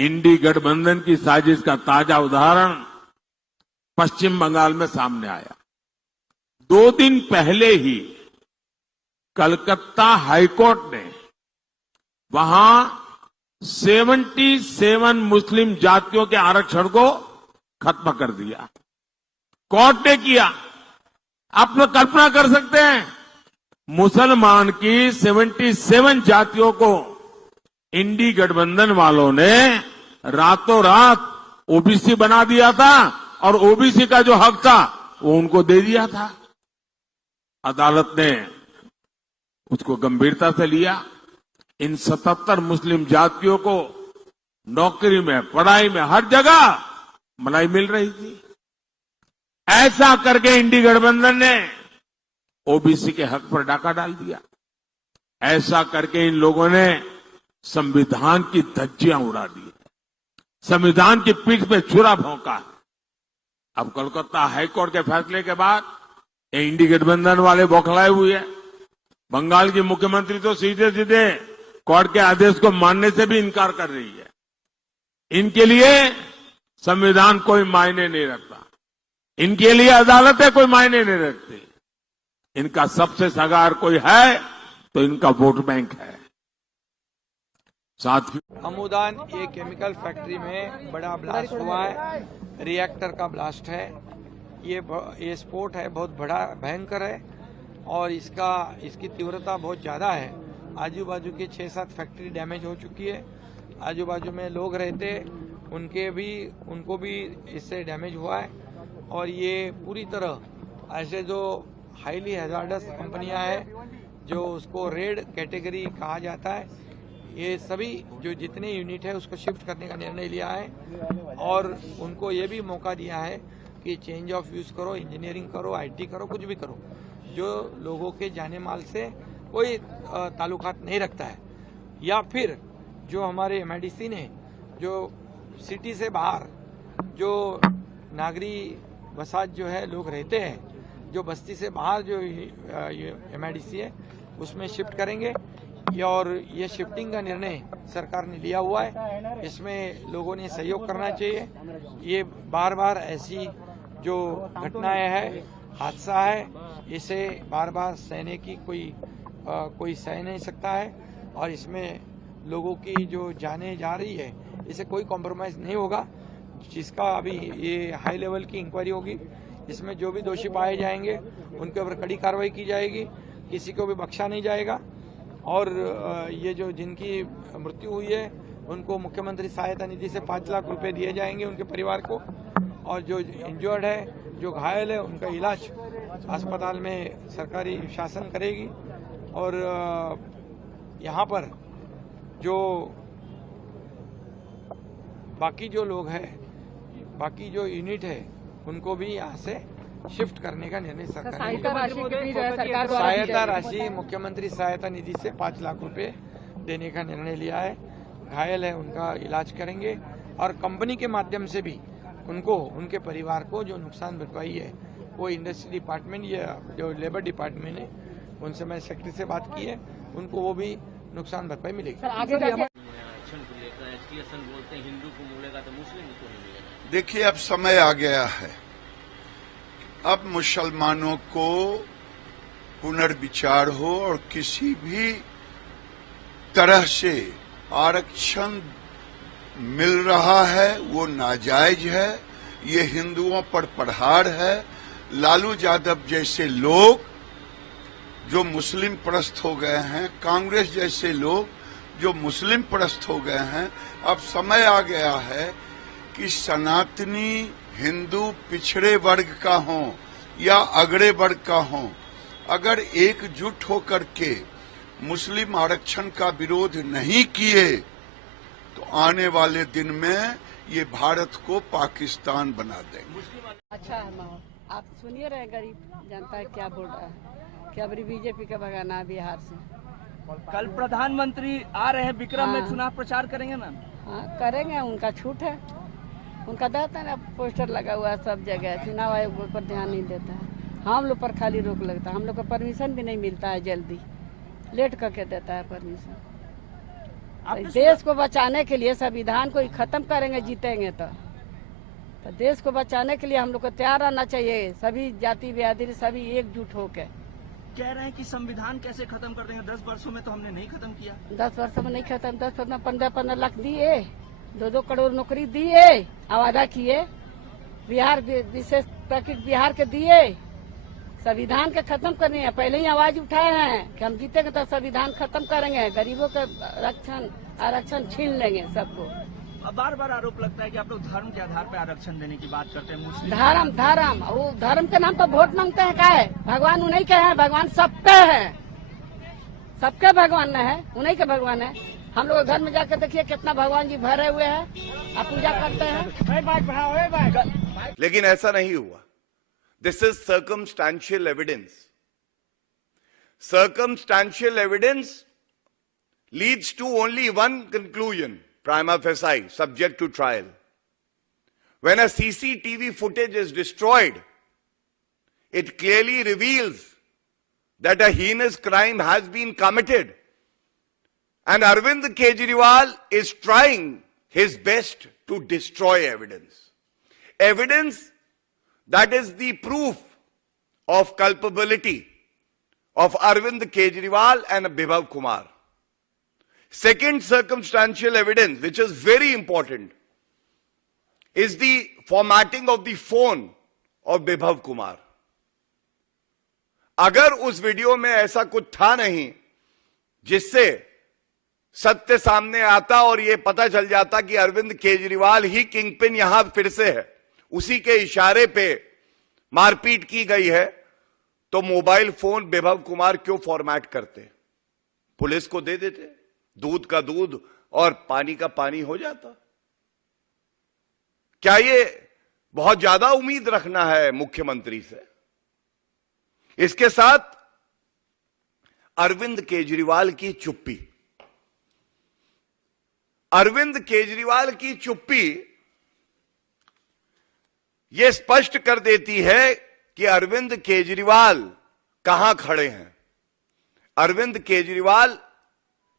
इंडी गठबंधन की साजिश का ताजा उदाहरण पश्चिम बंगाल में सामने आया। 2 दिन पहले ही कलकत्ता हाईकोर्ट ने वहां 77 मुस्लिम जातियों के आरक्षण को खत्म कर दिया। कोर्ट ने किया। आप लोग कल्पना कर सकते हैं, मुसलमान की 77 जातियों को इंडी गठबंधन वालों ने रातों रात ओबीसी बना दिया था और ओबीसी का जो हक था वो उनको दे दिया था। अदालत ने उसको गंभीरता से लिया। इन 77 मुस्लिम जातियों को नौकरी में, पढ़ाई में, हर जगह मलाई मिल रही थी। ऐसा करके इंडी गठबंधन ने ओबीसी के हक पर डाका डाल दिया। ऐसा करके इन लोगों ने संविधान की धज्जियां उड़ा दी, संविधान की पीठ पे छुरा भोंका है। अब कोलकाता हाईकोर्ट के फैसले के बाद ये इंडी गठबंधन वाले बौखलाए हुए हैं। बंगाल की मुख्यमंत्री तो सीधे सीधे कोर्ट के आदेश को मानने से भी इनकार कर रही है। इनके लिए संविधान कोई मायने नहीं रखता, इनके लिए अदालतें कोई मायने नहीं रखती। इनका सबसे सगार कोई है तो इनका वोट बैंक है। साथियों, अमूदान ये केमिकल फैक्ट्री में बड़ा ब्लास्ट हुआ है, रिएक्टर का ब्लास्ट है। ये स्फोट है, बहुत बड़ा, भयंकर है और इसकी तीव्रता बहुत ज्यादा है। आजू बाजू की 6-7 फैक्ट्री डैमेज हो चुकी है। आजू बाजू में लोग रहते, उनको भी इससे डैमेज हुआ है। और ये पूरी तरह ऐसे जो हाईली हैजार्डस कंपनियां हैं, जो उसको रेड कैटेगरी कहा जाता है, ये सभी जो जितने यूनिट है उसको शिफ्ट करने का निर्णय लिया है और उनको ये भी मौका दिया है कि चेंज ऑफ यूज करो, इंजीनियरिंग करो, आईटी करो, कुछ भी करो, जो लोगों के जाने माल से कोई ताल्लुकात नहीं रखता है। या फिर जो हमारे एमआईडीसी ने जो सिटी से बाहर जो नागरी वसाहत जो है लोग रहते हैं, जो बस्ती से बाहर जो एमआईडीसी है उसमें शिफ्ट करेंगे। और ये शिफ्टिंग का निर्णय सरकार ने लिया हुआ है। इसमें लोगों ने सहयोग करना चाहिए। ये बार बार ऐसी जो घटनाएं हैं, हादसा है, इसे बार बार सहने की कोई सह नहीं सकता है और इसमें लोगों की जो जाने जा रही है इसे कोई कॉम्प्रोमाइज नहीं होगा। जिसका अभी ये हाई लेवल की इंक्वायरी होगी, इसमें जो भी दोषी पाए जाएंगे उनके ऊपर कड़ी कार्रवाई की जाएगी, किसी को भी बख्शा नहीं जाएगा। और ये जो जिनकी मृत्यु हुई है उनको मुख्यमंत्री सहायता निधि से 5 लाख रुपए दिए जाएंगे उनके परिवार को। और जो इंजर्ड है, जो घायल है, उनका इलाज अस्पताल में सरकारी शासन करेगी। और यहाँ पर जो बाकी जो लोग हैं, बाकी जो यूनिट है, उनको भी यहाँ से शिफ्ट करने का निर्णय सरकार ने, सहायता राशि मुख्यमंत्री सहायता निधि से 5 लाख रुपए देने का निर्णय लिया है। घायल है उनका इलाज करेंगे और कंपनी के माध्यम से भी उनको, उनके परिवार को जो नुकसान भरपाई है वो इंडस्ट्री डिपार्टमेंट या जो लेबर डिपार्टमेंट है उनसे मैं सेक्रेटरी से बात की है, उनको वो भी नुकसान भरपाई मिलेगी। देखिए, अब समय आ गया है, अब मुसलमानों को पुनर्विचार हो और किसी भी तरह से आरक्षण मिल रहा है वो नाजायज है, ये हिंदुओं पर प्रहार है। लालू यादव जैसे लोग जो मुस्लिम परस्त हो गए हैं, कांग्रेस जैसे लोग जो मुस्लिम परस्त हो गए हैं, अब समय आ गया है कि सनातनी हिंदू पिछड़े वर्ग का हो या अगड़े वर्ग का हो, अगर एकजुट होकर के मुस्लिम आरक्षण का विरोध नहीं किए तो आने वाले दिन में ये भारत को पाकिस्तान बना देंगे। अच्छा है माहौल, आप सुनिए रहे, गरीब जनता क्या बोल रहा है कि अब बीजेपी का भगाना है बिहार से। कल प्रधानमंत्री आ रहे हैं विक्रम में, चुनाव प्रचार करेंगे मैम? हाँ करेंगे, उनका छूट है, उनका देता है ना, पोस्टर लगा हुआ है सब जगह। चुनाव आयोग पर ध्यान नहीं देता है, हम लोग पर खाली रोक लगता है। हम लोग को परमिशन भी नहीं मिलता है, जल्दी लेट करके देता है परमिशन। आपने देश को बचाने के लिए संविधान को ही खत्म करेंगे जीतेंगे तो देश को बचाने के लिए हम लोग को तैयार रहना चाहिए, सभी जाति बिरादरी सभी एकजुट होकर। कह रहे हैं कि संविधान कैसे खत्म कर देंगे, 10 वर्षों में तो हमने नहीं खत्म किया। 10 वर्षों में नहीं खत्म, 10 वर्ष में 15-15 लाख दिए, 2-2 करोड़ नौकरी दिए, वादा किए, बिहार विशेष पैकेज बिहार के दिए। संविधान के खत्म करनी है, पहले ही आवाज उठाए हैं कि हम जीतेंगे तो संविधान खत्म करेंगे, गरीबों के आरक्षण छीन लेंगे सबको। अब बार बार आरोप लगता है कि आप लोग धर्म के आधार पर आरक्षण देने की बात करते हैं। मुस्लिम धर्म वो धर्म के नाम पर वोट मांगते हैं। क्या है भगवान उन्हीं के हैं, भगवान सबके है, सबके भगवान है, उन्हीं के भगवान है। हम लोग घर में जाकर देखिए कितना भगवान जी भरे हुए हैं, आप पूजा करते हैं। लेकिन ऐसा नहीं हुआ। This is circumstantial evidence. Circumstantial evidence leads to only one conclusion, prima facie, subject to trial. When a CCTV footage is destroyed, it clearly reveals that a heinous crime has been committed. And Arvind Kejriwal is trying his best to destroy evidence. Evidence that is the proof of culpability of Arvind Kejriwal and Bibhav Kumar. Second circumstantial evidence, which is very important, is the formatting of the phone of Bibhav Kumar. अगर उस video में ऐसा कुछ था नहीं जिससे सत्य सामने आता और यह पता चल जाता कि अरविंद केजरीवाल ही किंगपिन यहां फिर से है, उसी के इशारे पे मारपीट की गई है, तो मोबाइल फोन बिभव कुमार क्यों फॉर्मेट करते? पुलिस को दे देते, दूध का दूध और पानी का पानी हो जाता। क्या ये बहुत ज्यादा उम्मीद रखना है मुख्यमंत्री से? इसके साथ अरविंद केजरीवाल की चुप्पी, अरविंद केजरीवाल की चुप्पी यह स्पष्ट कर देती है कि अरविंद केजरीवाल कहां खड़े हैं। अरविंद केजरीवाल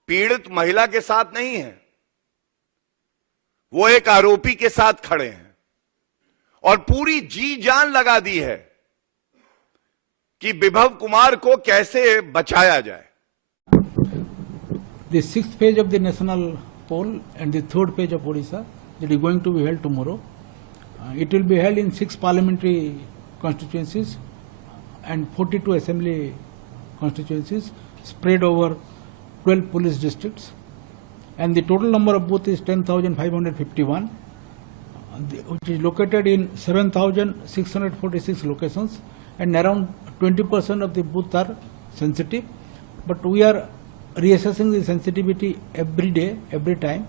पीड़ित महिला के साथ नहीं है, वो एक आरोपी के साथ खड़े हैं और पूरी जी जान लगा दी है कि बिभव कुमार को कैसे बचाया जाए। The sixth phase of the national poll and the third phase of Odisha that is going to be held tomorrow. It will be held in 6 parliamentary constituencies and 42 assembly constituencies spread over 12 police districts, and the total number of booths is 10,551, which is located in 7,646 locations, and around 20% of the booths are sensitive, but we are reassessing the sensitivity every day, every time,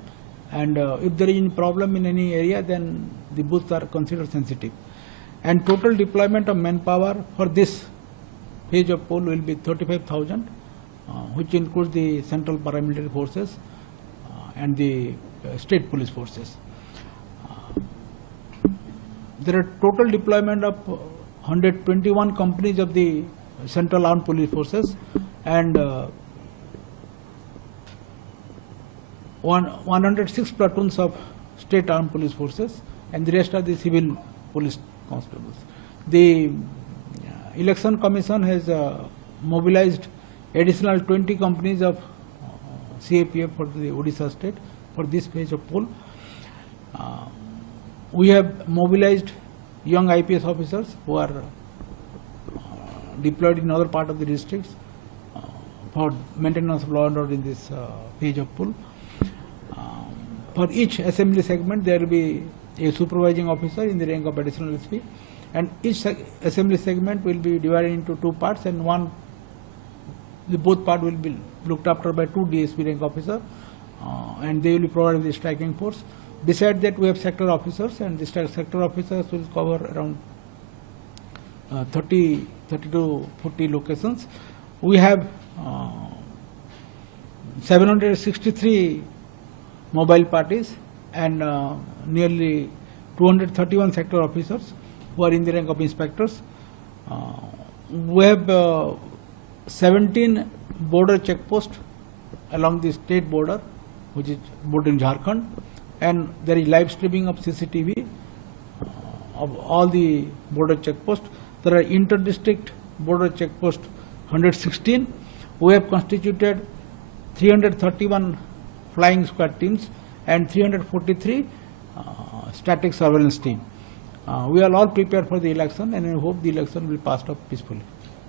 and if there is any problem in any area, then the booths are considered sensitive. And total deployment of manpower for this phase of poll will be 35,000, which includes the central paramilitary forces and the state police forces. There are total deployment of 121 companies of the central armed police forces and 106 platoons of state armed police forces, and the rest are the civil police constables. The election commission has mobilized additional 20 companies of CAPF for the Odisha state for this phase of poll. We have mobilized young IPS officers who are deployed in other part of the districts for maintenance of law and order in this phase of poll. For each assembly segment, there will be a supervising officer in the rank of additional SP, and each assembly segment will be divided into 2 parts, and both part will be looked after by 2 DSP rank officer, and they will be provided with the striking force. Besides that, we have sector officers, and the sector officers will cover around 30 to 40 locations. We have 763 mobile parties and nearly 231 sector officers who are in the rank of inspectors. We have 17 border checkposts along the state border which is both in Jharkhand, and there is live streaming of CCTV of all the border checkposts. There are inter-district border checkposts 116. We have constituted 331 flying squad teams and 343 static surveillance team. We are all prepared for the election, and I hope the election will pass off peacefully.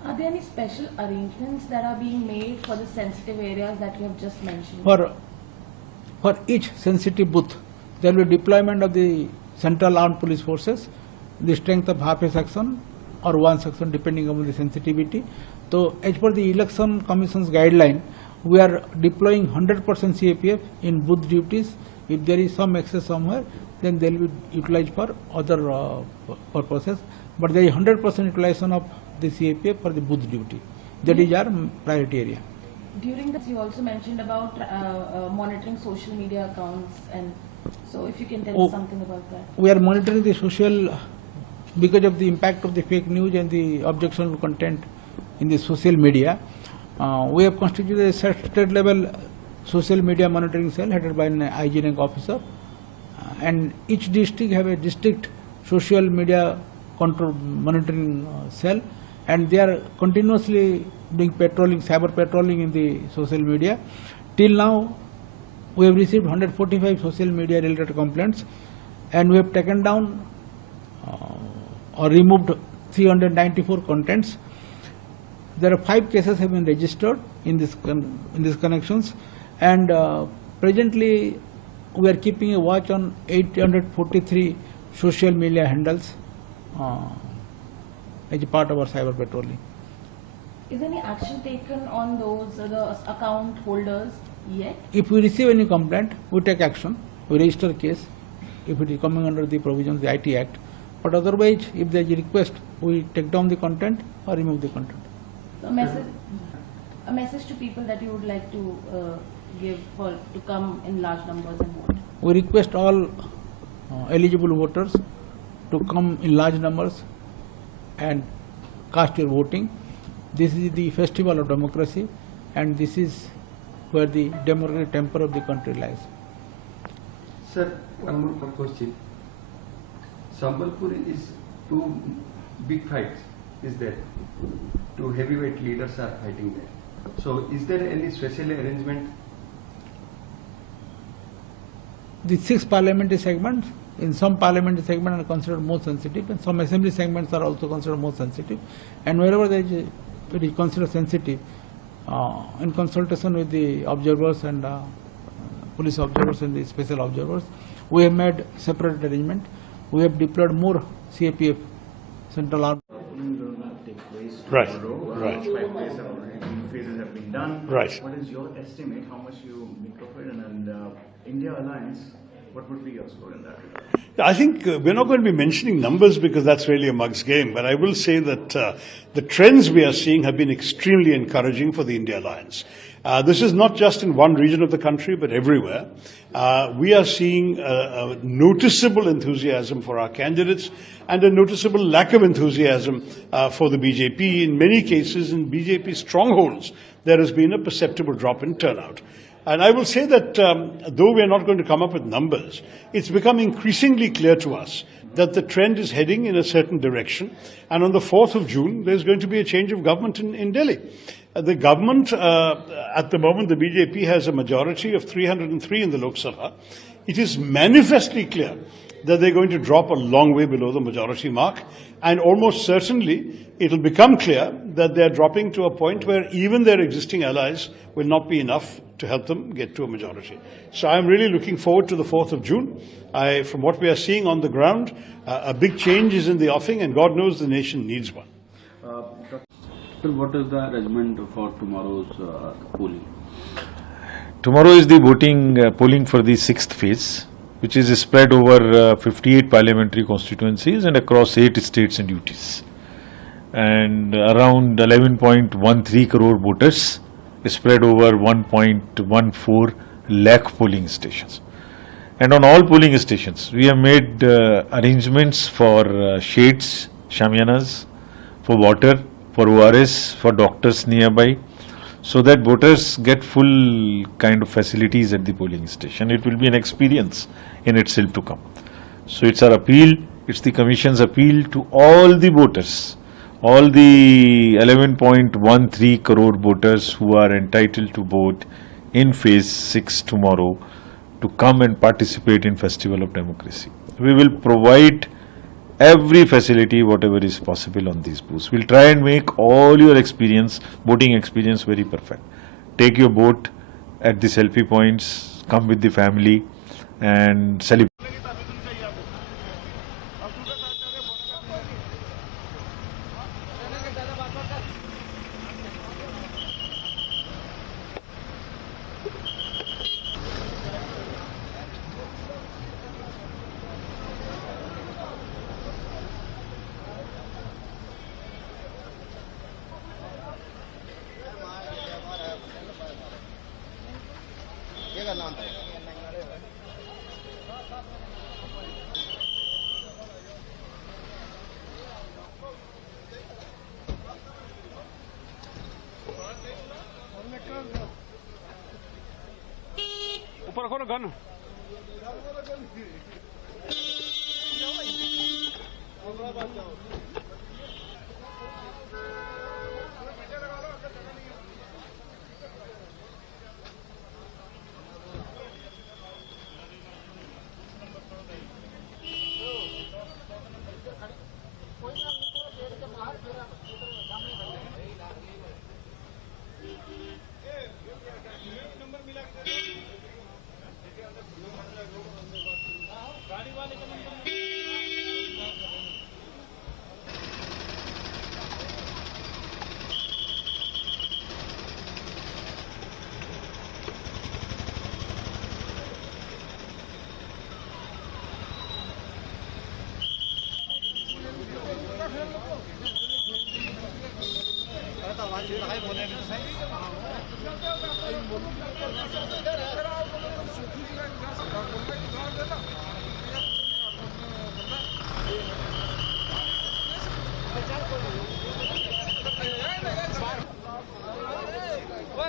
Are there any special arrangements that are being made for the sensitive areas that you have just mentioned? For each sensitive booth, there will be deployment of the Central Armed Police Forces, the strength of half a section or one section depending on the sensitivity. So as per the Election Commission's guideline, we are deploying 100% CAPF in booth duties. If there is some excess somewhere, then they will be utilized for other purposes. But there is 100% utilization of the CAPF for the booth duty. That is our priority area. During this, you also mentioned about monitoring social media accounts, and so if you can tell us something about that. We are monitoring the social, because of the impact of the fake news and the objectionable content in the social media. We have constituted a state level social media monitoring cell headed by an IG rank officer, and each district have a district social media control monitoring cell, and they are continuously doing patrolling, cyber patrolling in the social media. Till now, we have received 145 social media related complaints, and we have taken down or removed 394 contents. There are 5 cases have been registered in this connections, and presently we are keeping a watch on 843 social media handles as a part of our cyber patrolling. Is any action taken on those the account holders yet? If we receive any complaint, we take action. We register a case if it is coming under the provisions of the IT Act. But otherwise, if there is a request, we take down the content or remove the content. A message to people that you would like to give to come in large numbers and vote. We request all eligible voters to come in large numbers and cast your voting. This is the festival of democracy, and this is where the democratic temper of the country lies. Sir, one more question. Sambalpur is 2 big fights is there. 2 heavyweight leaders are fighting there. So is there any special arrangement? The 6 parliamentary segments, in some parliamentary segments are considered more sensitive, and some assembly segments are also considered more sensitive. And wherever it is considered sensitive, in consultation with the observers and police observers and the special observers, we have made separate arrangement. We have deployed more CAPF, Central Armed. Right, tomorrow. right. 5 phases have been done. Right. What is your estimate? How much you make of it? And India Alliance, what would be your score in that regard? I think we're not going to be mentioning numbers because that's really a mug's game, but I will say that the trends we are seeing have been extremely encouraging for the India Alliance. This is not just in one region of the country, but everywhere. We are seeing a noticeable enthusiasm for our candidates and a noticeable lack of enthusiasm for the BJP. In many cases, in BJP strongholds, there has been a perceptible drop in turnout. And I will say that though we are not going to come up with numbers, it's become increasingly clear to us that the trend is heading in a certain direction. And on the 4th of June, there's going to be a change of government in Delhi. The government, at the moment, the BJP has a majority of 303 in the Lok Sabha. It is manifestly clear that they're going to drop a long way below the majority mark. And almost certainly, it'll become clear that they're dropping to a point where even their existing allies will not be enough to help them get to a majority. So I'm really looking forward to the 4th of June. From what we are seeing on the ground, a big change is in the offing, and God knows the nation needs one. What is the arrangement for tomorrow's polling? Tomorrow is the polling for the 6th phase, which is spread over 58 parliamentary constituencies and across 8 states and UTs. And around 11.13 crore voters spread over 1.14 lakh polling stations. And on all polling stations, we have made arrangements for shades, shamianas, for water, for ORS, for doctors nearby. so that voters get full kind of facilities at the polling station. It will be an experience in itself to come. So it's our appeal, it's the Commission's appeal to all the voters, all the 11.13 crore voters who are entitled to vote in phase 6 tomorrow to come and participate in Festival of Democracy. We will provide every facility whatever is possible on these booths. We'll try and make all your experience, voting experience, very perfect. Take your vote at the selfie points, come with the family and celebrate. ऊपर रखो ना gun.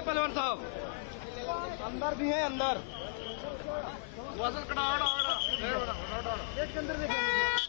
पहलवान साहब अंदर भी है, अंदर gate के अंदर देखिए।